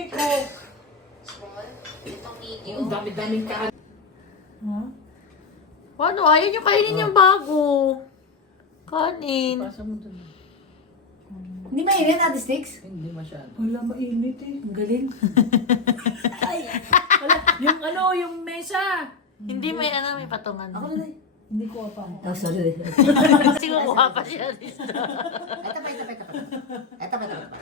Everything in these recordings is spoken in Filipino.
Sige, Coke. Small. Itong medium. Ang dami-daming kaan. Huh? Ano? Ayaw nyo kainin yung bago. Kanin. Pasa mo dun. Hindi mainit, Ate Sticks? Hindi masyado. Wala, mainit eh. Ang galing. Wala, yung mesa. Hindi may may patungan. Ako na hindi ko pa. Oh, sorry. Kasi kukuha pa siya dito. Ito pa.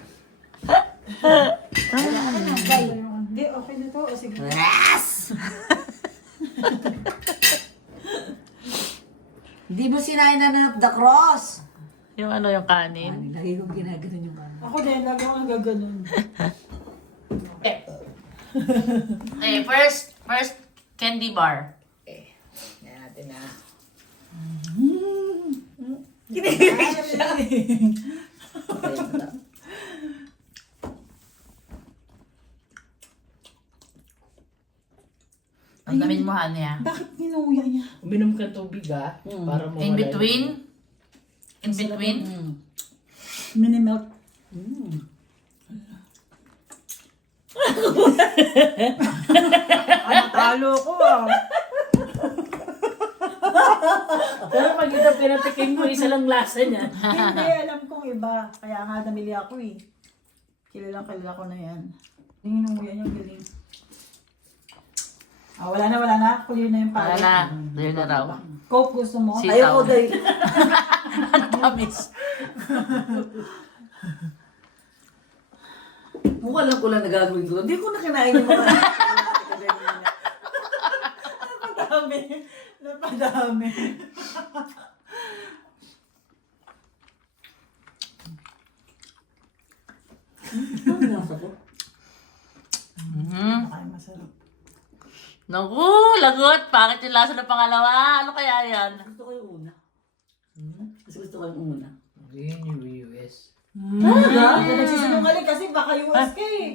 Hindi, okay na to. O sige. Yes! Hindi mo sinainan of the cross. Yung yung kanin. Lagi kong ginaganon yung bana. Ako din, lagi akong gaganon. Okay, first candy bar. Yan natin na. Ang damin mo niya. Bakit ninuya niya? Uminom ka tubig para mo In between. In between. Mini milk. Talo ko Pero pag ito pinatikin mo, isa lang lasa niya. Hindi, alam kong iba. Kaya nga namili ako eh. Kilala ko na yan. Yung inuya niyang galing. Wala na. Clear na yung Wala palate. na. Clear na raw. Coke gusto mo? Si- Ayoko dahil. Ang tamis. Mukha lang ko lang nagagawin ko. Hindi ko na kinain yung mga. Napadami. Ano nasa ko? Ay, masarap. Naku, lagot. Pangit yung lasa ng pangalawa. Ano kaya yan? Gusto ko yung una. Kasi gusto ko yung una. Yun yung US. Talaga? Nagsisinungaling kasi baka US ka eh.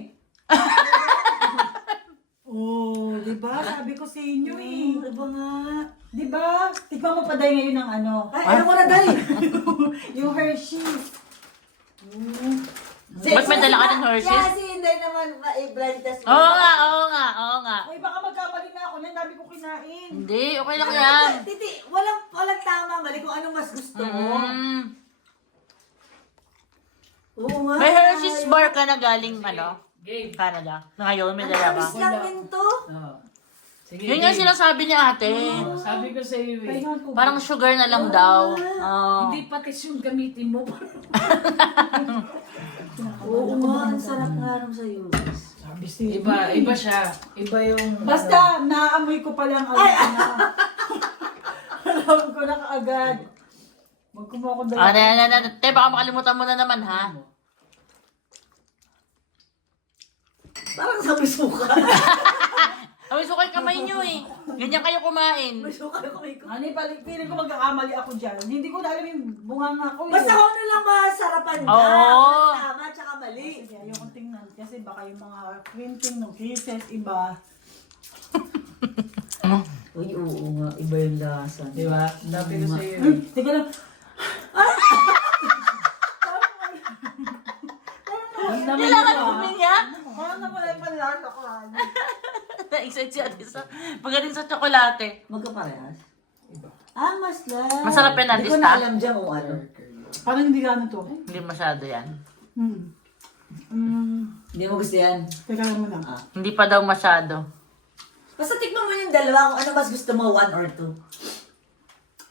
Oh, di ba? Sabi ko sa inyo eh. Iba nga. Di ba? Tikman mo pa dahil ngayon ng ano. Ay, ano ko na dahil? Yung Hershey's. Ba't may dala ka ng Hershey's? Kaya si Inday naman, i-blind test ko. Oo nga. Ay, baka magkamali na ako. Ang dami ko kinain. Hindi, okay lang yan. Titi, walang tama mali kung anong mas gusto mo. Oo nga. May Hershey's bar ka na galing Game. Canada. Na ngayon, may Ang dala ka. tamis lang din to. Sige, Yun yung sinasabi ni ate. sabi ko sa iyo eh. Pahingan ko. Parang sugar na lang daw. Oo. Hindi patis yung gamitin mo. Oo nga, ang sarap nga nung sa US. Sabi si Iba siya. Iba yung... Basta, naamoy ko pa lang alam ko na. Alam ko na kaagad. Huwag kumuha ko dala. Te, baka makalimutan mo na naman, ha? Parang sa suka. Ay, sukay kamay nyo eh. Ganyan kayo kumain. May suka yung kamay ko. Ano, feeling ko magkakamali ako dyan. Hindi ko na alam yung bunganga ko. Basta kung ano lang masarapan ka. Oo. Tama, tsaka mali. Sige, ayokong tingnan. Kasi baka yung mga printing ng cases, iba. Uy, oo nga. Iba yung lasa. Di ba? Sabi ko sa iyo Uy, eh. teka lang. Kailangan mo niya? Parang nawala yung panlasa ko. Na-excite si ate sa... Pagdating sa tsokolate. Magkaparehas? Iba. Ah, mas lang. Masarap yan, Hindi ko Artista. na alam dyan kung ano. Parang hindi gano'n to. Hindi masyado yan. Hindi mo gusto yan. Teka lang mo lang. Hindi pa daw masyado. Basta tikman mo yung dalawa kung ano mas gusto mo, 1 or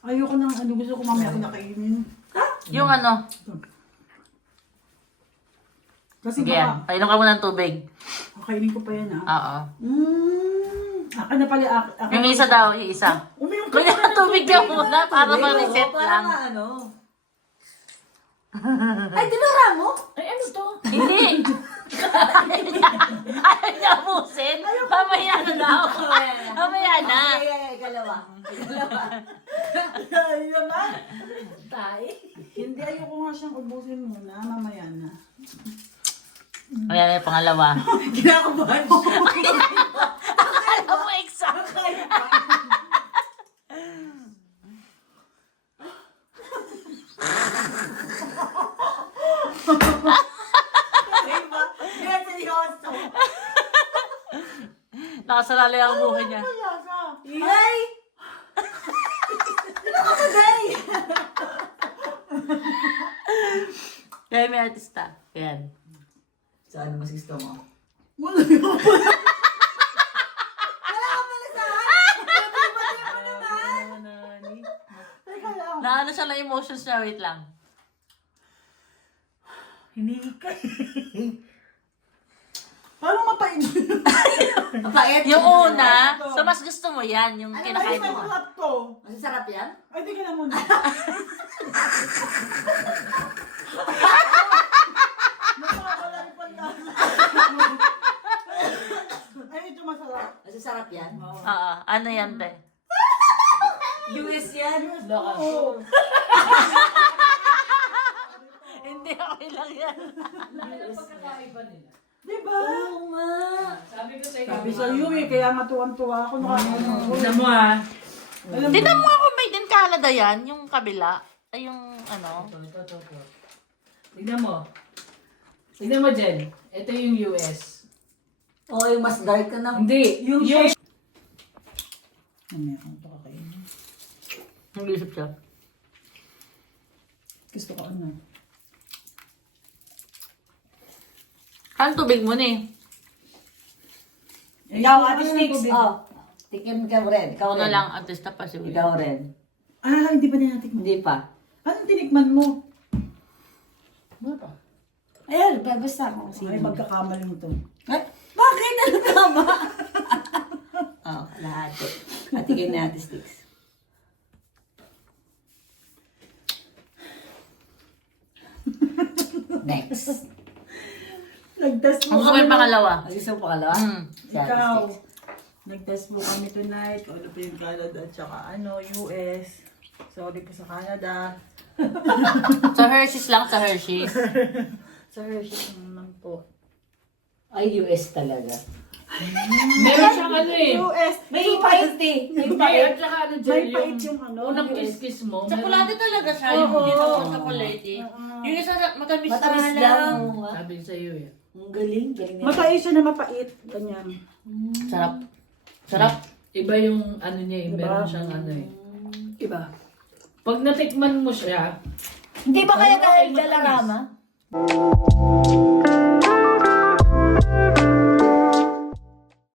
2. Ayoko nang ano, gusto ko mamaya ko nakainin. Yung ano, Kasi sige yan. Painom ka muna ng tubig. kakainin ko pa yan Oo. Akin na pala, akin. Yung isa daw, yung isa. Uminom ka Kaya ng tubig ka muna para ma-reset Para lang. nga ano. Ay, tinura mo? Ay, ano to? Hindi. Ayaw niya abusin. Mamaya na daw. Mamaya na. Ay, ikalawa. Ay, naman. Tay. Hindi, ayoko nga siyang ubusin muna. Mamaya na. Mamaya na yung pangalawa. Kinakabahan mo. Akala mo exact. Diba? Yan, seryoso. Nakasalali ang buhay niya. Ay! Ano ka ba, Day? Kaya may artista. Yan. So, ano mas gusto mo? Wala ka pala. Teka lang. Naano siya lang emotions niya. Wait lang. Hinikay. Parang mapait. Mapait. Yung una, so mas gusto mo yan, yung Ay, kinakain may mo. sarap to. Masasarap yan? Ay, di ka na muna. Nakakalalipan ka. Ay, ito masarap. Masasarap yan? Oo, ano yan, te? US yan? Oo. Hindi, okay lang yan. Diba? Oo nga. Sabi ko sa'yo. Sabi sa iyo eh, kaya nga tuwan-tuwa ako. Tignan mo ah. Tignan mo ako, made in Canada yan, yung kabila. Ay, yung ano. Ito. Tignan mo. Tignan mo, Jen. Ito yung US. Oo, yung mas dark ka na. Hindi. Yung shape. Ano yan? Ito ka kayo. Nag-isip siya. Gusto ko ano. Saan tubig mo ni? Ikaw, Ate Sticks. Oh, tikim ka rin. Ikaw Ako na rin. lang, artista pa si Will. Ikaw rin. Ah, hindi pa niya natikman. Hindi pa. Anong tinikman mo? Ano pa? Ayan, basta ako. Ay, magkakamaling to. Ay, bakit? Ano tama? Oo, lahat. At tikim na Ate Sticks. Next. Nag-test Ang mo gusto mo yung pangalawa. Gusto mo pangalawa? Si Ate Ikaw. Sticks. Nag-test mo kami tonight. Kung ano pa yung Canada at saka ano, US. Sorry po sa Canada. Sa Hershey's lang, sa Hershey's. Sa Hershey's naman po. Ay, US talaga. Meron siyang ano eh. US! May pait eh. May Hindi, pait. at saka ano, May Jen, pait yung ano. unang US. kiss-kiss mo. Chocolate talaga siya, yung hindi naman chocolate. Yung isa, matamis Matamis na lang. Sabi ko sa'yo eh. Ang galing. Galing na. Mapait siya na mapait. Ganyan. Sarap. Sarap. Iba yung ano niya eh. Diba? Meron siyang ano eh. Iba. Pag natikman mo siya, Hindi ba kaya dahil Okay, matamis. Dalarama?